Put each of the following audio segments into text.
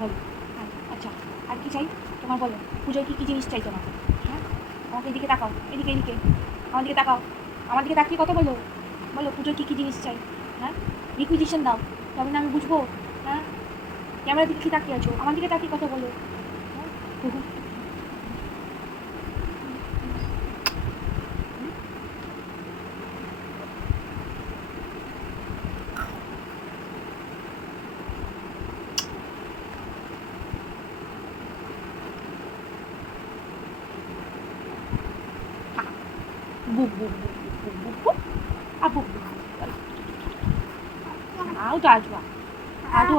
বলো। আচ্ছা, আর কি চাই তোমার বলো? পুজোয় কী কী জিনিস চাই তোমার? হ্যাঁ, আমাকে এদিকে তাকাও, এদিকে এদিকে, আমার দিকে তাকাও, আমার দিকে তাকিয়ে কথা বলো। বলো পুজোয় কী কী জিনিস চাই? হ্যাঁ, রিকুইজিশন দাও, তবে না আমি বুঝবো। হ্যাঁ, ক্যামেরার দিকে কি তাকিয়ে আছো? আমার দিকে তাকিয়ে কথা বলো। হ্যাঁ, বুক বুক বুক বুক বুক বুক বুক আর বুক বুক আও তো আজবা আদু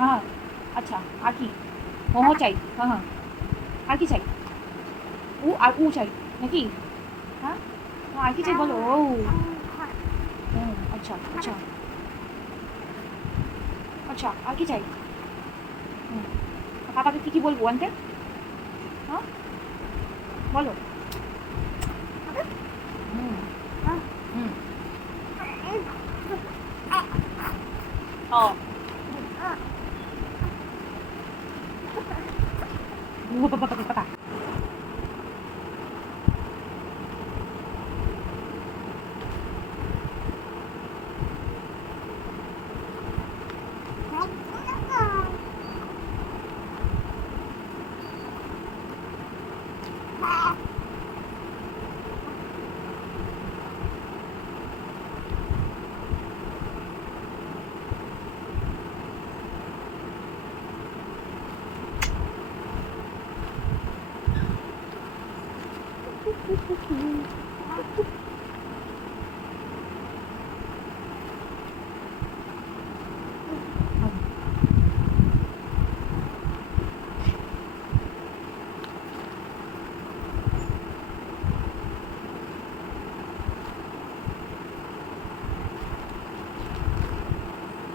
হ্যাঁ। আচ্ছা, আর কি? মোমো চাই, হ্যাঁ হ্যাঁ। আর কি চাই? আর উ চাই নাকি? হ্যাঁ, আর কি চাই বলো? ও আচ্ছা আচ্ছা আচ্ছা, আর কি চাই? হুম, পাপাকে কী কী বলবো আনতে? হ্যাঁ, বলো। হুম হুম ও পাপা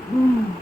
হুম